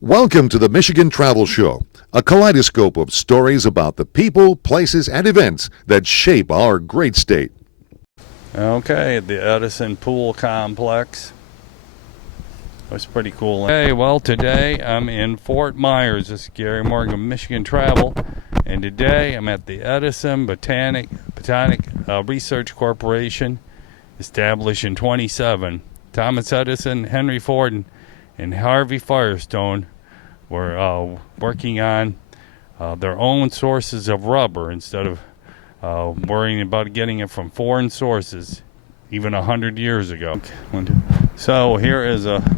Welcome to the Michigan Travel Show, a kaleidoscope of stories about the people, places, and events that shape our great state. Okay, the Edison Pool Complex. That's pretty cool. Okay, well, today I'm in Fort Myers. This is Gary Morgan of Michigan Travel, and today I'm at the Edison Botanic Research Corporation, established in 1927. Thomas Edison, Henry Ford, and Harvey Firestone were working on their own sources of rubber instead of worrying about getting it from foreign sources even 100 years ago. So here is a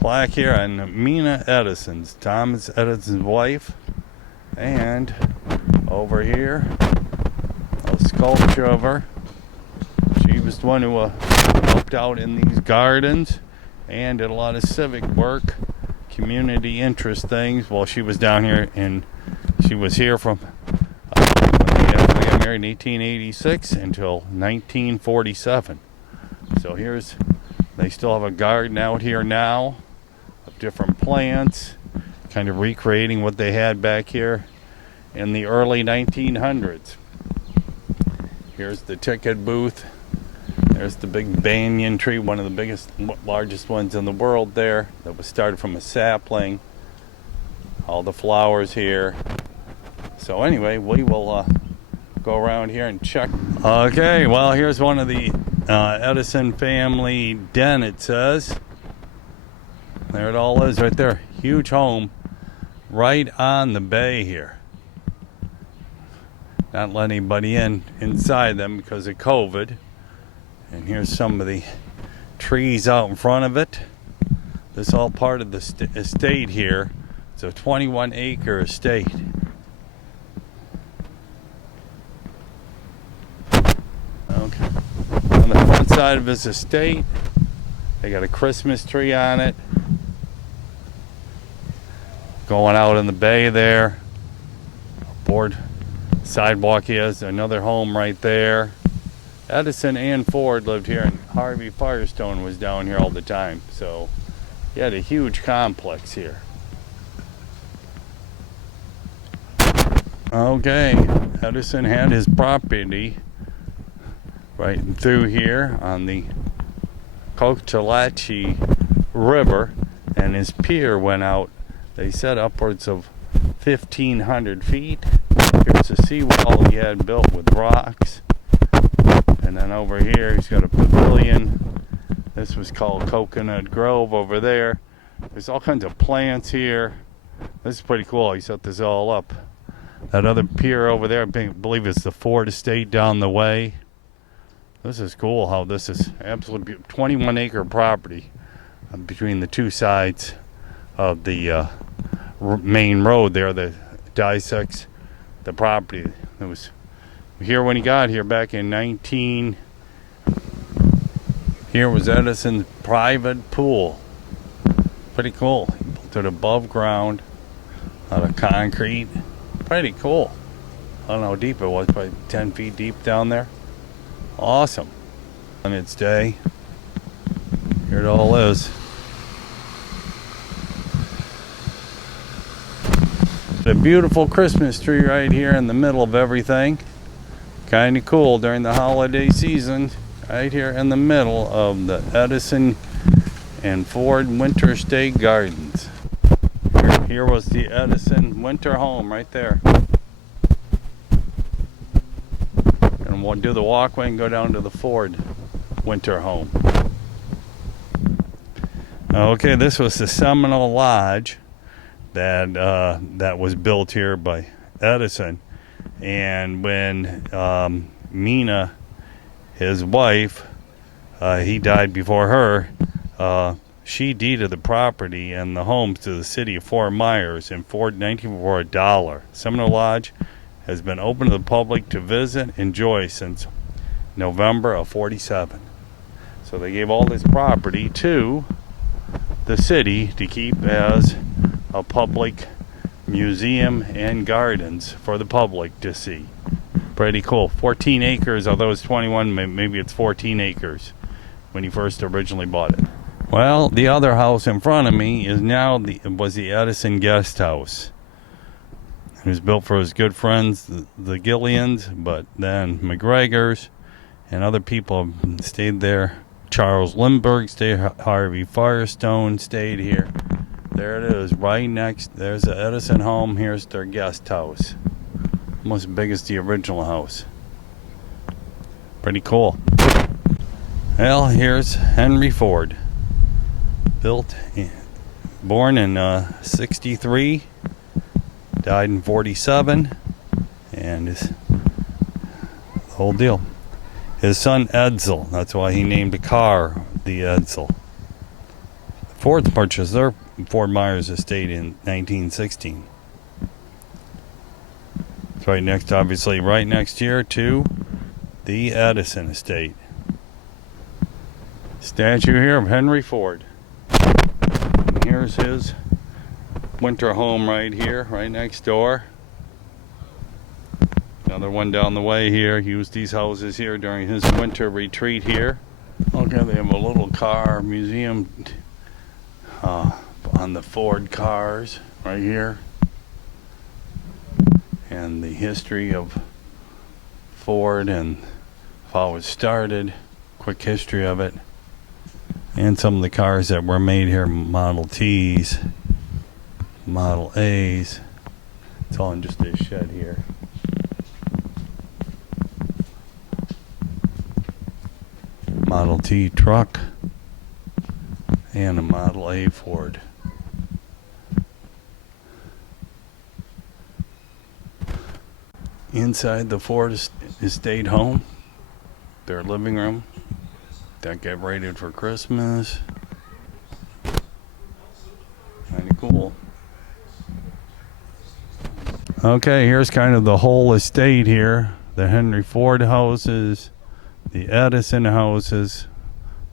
plaque here on Mina Edison's, Thomas Edison's wife, and over here a sculpture of her. She was the one who helped out in these gardens and did a lot of civic work, community interest things while she was down here, and she was here from when they got married in 1886 until 1947. So they still have a garden out here now of different plants, kind of recreating what they had back here in the early 1900s. Here's the ticket booth. There's the big banyan tree, one of the largest ones in the world there, that was started from a sapling. All the flowers here. So anyway, we will go around here and check. Okay, well, here's one of the Edison Family Den, it says. There it all is right there. Huge home right on the bay here. Not letting anybody inside them because of COVID. And here's some of the trees out in front of it. This is all part of the estate here. It's a 21-acre estate. Okay. On the front side of his estate, they got a Christmas tree on it. Going out in the bay there. A board sidewalk. He has another home right there. Edison and Ford lived here, and Harvey Firestone was down here all the time. So he had a huge complex here. Okay, Edison had his property right through here on the Cochalachi River, and his pier went out, they said, upwards of 1,500 feet. Here's a seawall he had built with rocks. And then over here, he's got a pavilion. This was called Coconut Grove over there. There's all kinds of plants here. This is pretty cool. He set this all up. That other pier over there, I believe it's the Ford estate down the way. This is cool how this is absolutely 21-acre property between the two sides of the main road there that dissects the property. It was here when he got here back in Here was Edison's private pool. Pretty cool. He built it above ground out of concrete. Pretty cool. I don't know how deep it was, probably 10 feet deep down there. Awesome. On its day, here it all is. A beautiful Christmas tree right here in the middle of everything. Kind of cool during the holiday season, right here in the middle of the Edison and Ford Winter State Gardens. Here was the Edison winter home right there. And we'll do the walkway and go down to the Ford winter home. Okay, this was the Seminole Lodge that was built here by Edison. And when Mina, his wife, he died before her, she deeded the property and the homes to the city of Fort Myers in 1944 for $1. Seminole Lodge has been open to the public to visit and enjoy since November of 47. So they gave all this property to the city to keep as a public museum and gardens for the public to see. Pretty cool. 14 acres, although it's 21, maybe it's 14 acres when he first originally bought it. Well, the other house in front of me is now was the Edison guest house. It was built for his good friends, the Gillians, but then McGregor's and other people stayed there. Charles Lindbergh stayed, Harvey Firestone stayed here. There it is, right next. There's the Edison home. Here's their guest house. Almost as big as the original house. Pretty cool. Well, here's Henry Ford. Born in 63, died in 47, and the whole deal. His son Edsel, that's why he named the car the Edsel. Ford purchased their Fort Myers estate in 1916. It's right next, obviously, right next here to the Edison estate. Statue here of Henry Ford. And here's his winter home right here, right next door. Another one down the way here. He used these houses here during his winter retreat here. Okay, they have a little car museum on the Ford cars right here. And the history of Ford and how it started. Quick history of it. And some of the cars that were made here, Model Ts, Model As. It's all in just this shed here. Model T truck and a Model A Ford. Inside the Ford estate home, their living room that decorated for Christmas. Kind of cool. Okay, here's kind of the whole estate here. The Henry Ford houses, the Edison houses,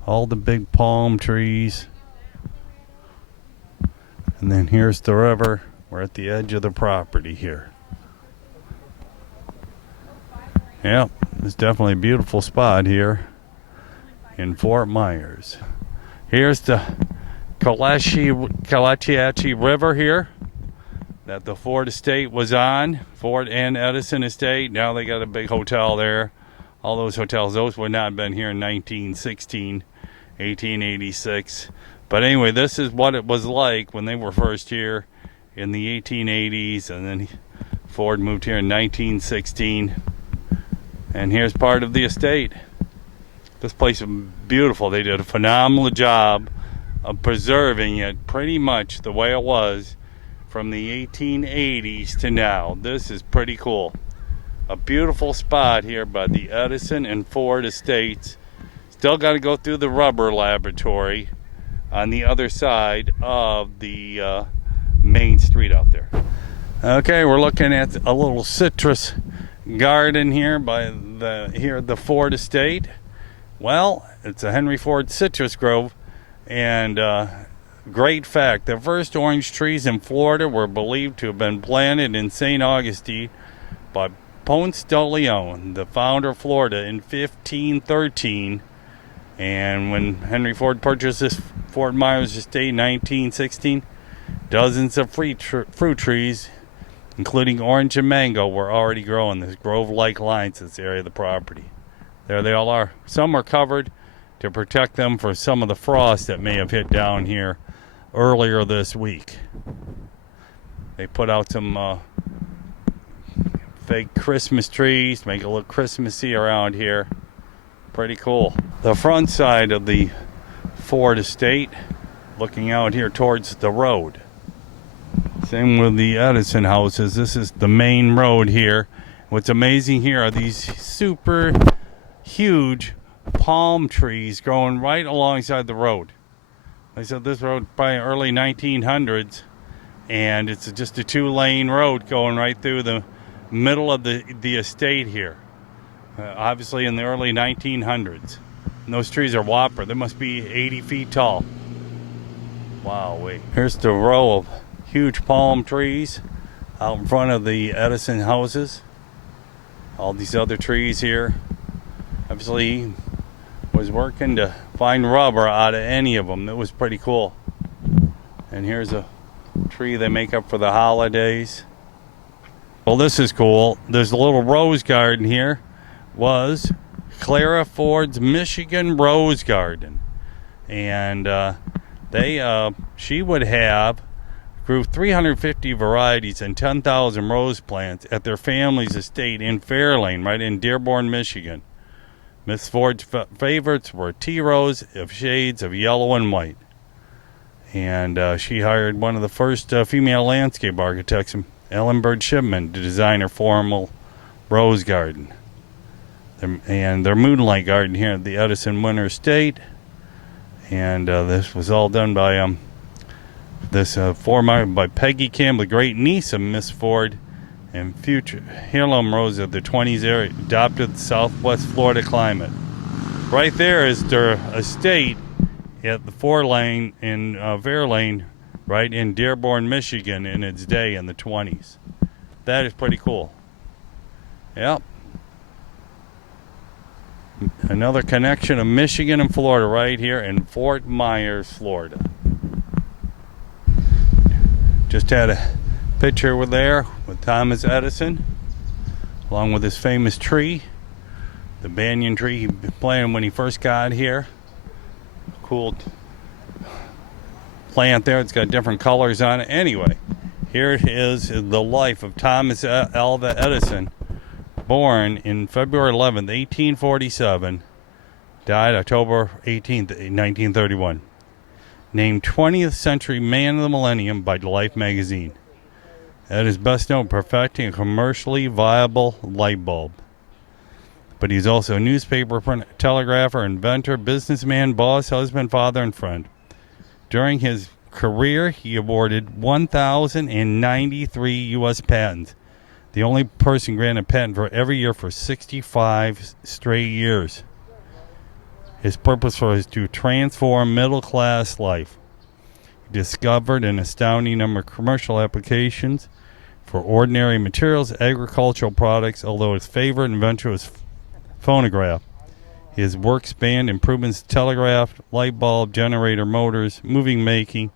all the big palm trees. And then here's the river. We're at the edge of the property here. Yeah, it's definitely a beautiful spot here in Fort Myers. Here's the Calhatchie River here that the Ford estate was on. Ford and Edison estate. Now they got a big hotel there. All those hotels, those would not have been here in 1916, 1886. But anyway, this is what it was like when they were first here in the 1880s. And then Ford moved here in 1916. And here's part of the estate. This place is beautiful. They did a phenomenal job of preserving it pretty much the way it was from the 1880s to now. This is pretty cool. A beautiful spot here by the Edison and Ford estates. Still got to go through the rubber laboratory on the other side of the main street out there. Okay, we're looking at a little citrus garden here by the Ford estate. Well, it's a Henry Ford citrus grove, and great fact, the first orange trees in Florida were believed to have been planted in St. Augustine by Ponce de Leon, the founder of Florida, in 1513. And when Henry Ford purchased this Fort Myers estate in 1916, dozens of fruit trees, including orange and mango, were already growing. This grove-like lines in this area of the property. There they all are. Some are covered to protect them from some of the frost that may have hit down here earlier this week. They put out some fake Christmas trees to make it look Christmassy around here. Pretty cool. The front side of the Ford estate, looking out here towards the road. Same with the Edison houses. This is the main road here. What's amazing here are these super huge palm trees growing right alongside the road. They said this road probably early 1900s, and it's just a 2-lane road going right through the middle of the estate here. Obviously in the early 1900s. And those trees are whopper. They must be 80 feet tall. Wow, wait. Here's the row of huge palm trees out in front of the Edison houses. All these other trees here. Obviously was working to find rubber out of any of them. It was pretty cool. And here's a tree they make up for the holidays. Well, this is cool. There's a little rose garden here. Was Clara Ford's Michigan Rose Garden. And she would have grew 350 varieties and 10,000 rose plants at their family's estate in Fairlane, right in Dearborn, Michigan. Miss Ford's favorites were tea rose of shades of yellow and white. And she hired one of the first female landscape architects, Ellen Bird Shipman, to design her formal rose garden. And their moonlight garden here at the Edison Winter Estate. And this was all done by by Peggy Campbell, the great niece of Miss Ford, and future heirloom rose of the 20s era, adopted the Southwest Florida climate. Right there is their estate at the 4-lane in Fairlane, right in Dearborn, Michigan, in its day in the 20s. That is pretty cool. Yep. Another connection of Michigan and Florida right here in Fort Myers, Florida. Just had a picture with Thomas Edison, along with his famous tree, the banyan tree he planted when he first got here. Cool plant there. It's got different colors on it. Anyway, here is the life of Thomas Alva Edison, born in February 11th, 1847, died October 18th, 1931. Named 20th Century Man of the Millennium by Life magazine. Ed is best known for perfecting a commercially viable light bulb. But he's also a newspaper telegrapher, inventor, businessman, boss, husband, father, and friend. During his career, he awarded 1,093 U.S. patents. The only person granted a patent for every year for 65 straight years. His purpose was to transform middle-class life. He discovered an astounding number of commercial applications for ordinary materials, agricultural products, although his favorite invention was phonograph. His work spanned improvements to telegraph, light bulb, generator, motors, moving making,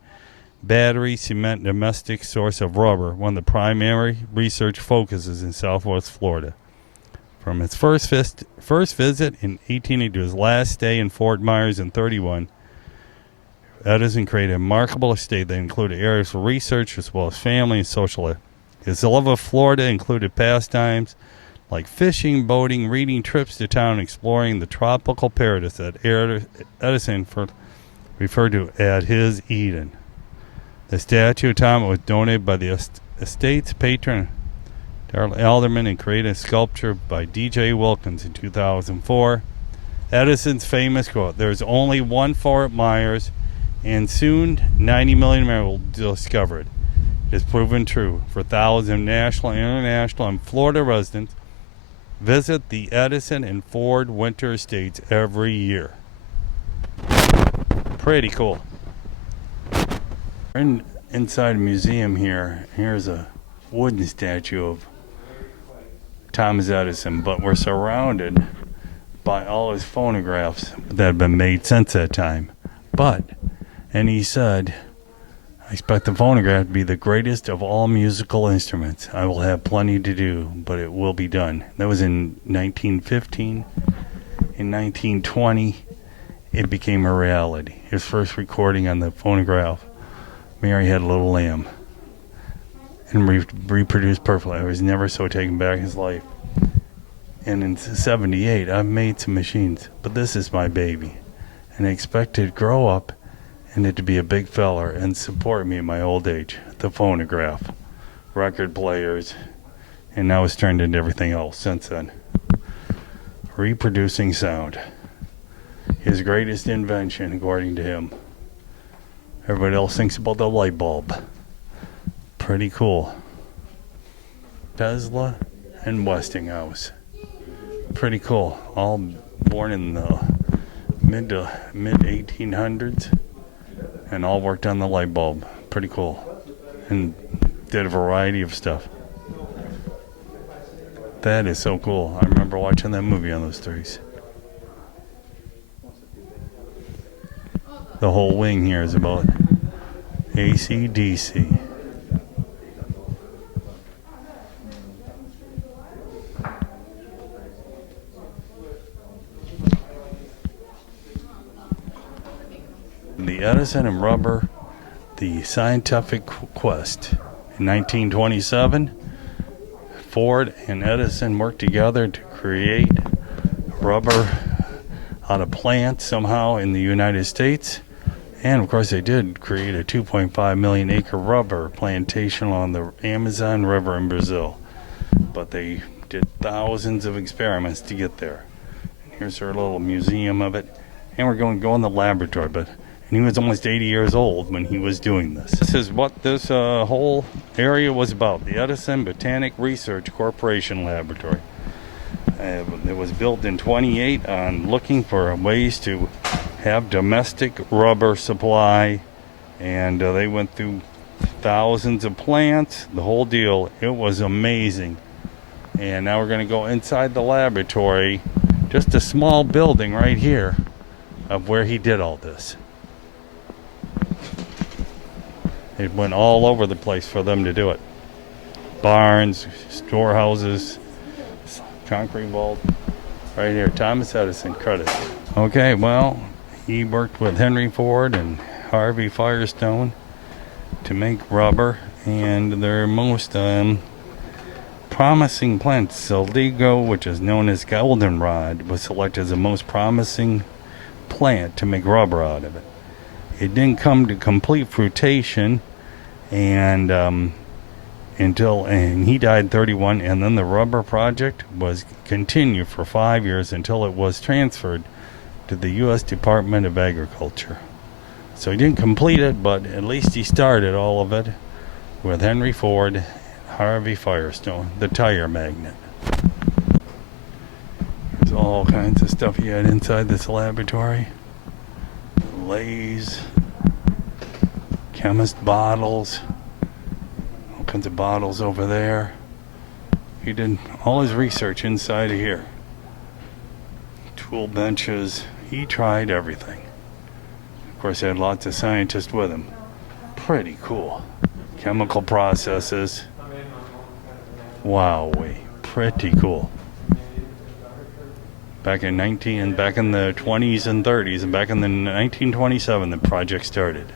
battery, cement, domestic source of rubber, one of the primary research focuses in Southwest Florida. From his first visit in 1880 to his last day in Fort Myers in 31, Edison created a remarkable estate that included areas for research as well as family and social life. His love of Florida included pastimes like fishing, boating, reading, trips to town, and exploring the tropical paradise that Edison referred to as his Eden. The statue of Thomas was donated by the estate's patron, Darrell Alderman, and created a sculpture by D.J. Wilkins in 2004. Edison's famous quote, "There's only one Fort Myers, and soon 90 million Americans will discover it." It has proven true for thousands of national, international, and Florida residents visit the Edison and Ford winter estates every year. Pretty cool. We're inside a museum here. Here's a wooden statue of Thomas Edison, but we're surrounded by all his phonographs that have been made since that time. And he said, "I expect the phonograph to be the greatest of all musical instruments. I will have plenty to do, but it will be done." That was in 1915. In 1920, it became a reality. His first recording on the phonograph, "Mary Had a Little Lamb," and reproduced perfectly. I was never so taken back in his life. And in 78, I've made some machines, but this is my baby. And I expect it to grow up and it to be a big feller and support me in my old age. The phonograph, record players, and now it's turned into everything else since then. Reproducing sound. His greatest invention, according to him. Everybody else thinks about the light bulb. Pretty cool. Tesla and Westinghouse. Pretty cool. All born in the mid 1800s, and all worked on the light bulb. Pretty cool. And did a variety of stuff. That is so cool. I remember watching that movie on those trees. the whole wing here is about AC/DC. The Edison and rubber, the scientific quest. In 1927, Ford and Edison worked together to create rubber out of plants somehow in the United States. And of course they did create a 2.5 million acre rubber plantation on the Amazon River in Brazil. But they did thousands of experiments to get there. Here's our little museum of it. And we're going to go in the laboratory, and he was almost 80 years old when he was doing this. This is what this whole area was about, the Edison Botanic Research Corporation Laboratory. It was built in 28 on looking for ways to have domestic rubber supply, and they went through thousands of plants, the whole deal. It was amazing. And now we're going to go inside the laboratory, just a small building right here of where he did all this. It went all over the place for them to do it. Barns, storehouses, concrete walls. Right here, Thomas Edison, credit. Okay, well, he worked with Henry Ford and Harvey Firestone to make rubber, and their most promising plant, Siligo, which is known as goldenrod, was selected as the most promising plant to make rubber out of it. It didn't come to complete fruition and he died 31, and then the rubber project was continued for 5 years until it was transferred to the U.S. Department of Agriculture. So he didn't complete it, but at least he started all of it with Henry Ford, Harvey Firestone, the tire magnet. There's all kinds of stuff he had inside this laboratory. Lathes, chemist bottles, all kinds of bottles over there. He did all his research inside of here. Tool benches, he tried everything. Of course, he had lots of scientists with him. Pretty cool. Chemical processes. Wowee, pretty cool. Back in the 20s and 30s, and back in the 1927, the project started.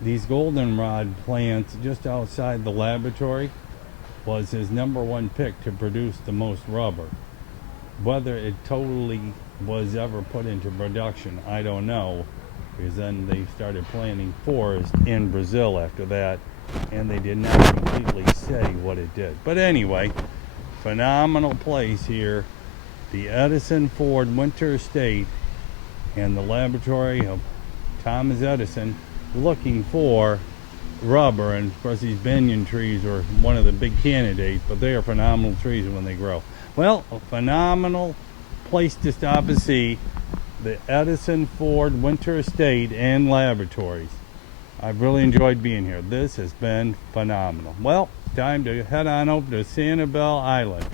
These goldenrod plants just outside the laboratory was his #1 pick to produce the most rubber. Whether it totally was ever put into production, I don't know, because then they started planting forest in Brazil after that, and they did not completely say what it did. But anyway, phenomenal place here, the Edison Ford Winter Estate, and the laboratory of Thomas Edison, looking for rubber. And of course these banyan trees are one of the big candidates, but they are phenomenal trees when they grow. Well, a phenomenal place to stop and see, the Edison Ford Winter Estate and Laboratories. I've really enjoyed being here. This has been phenomenal. Well, time to head on over to Sanibel Island.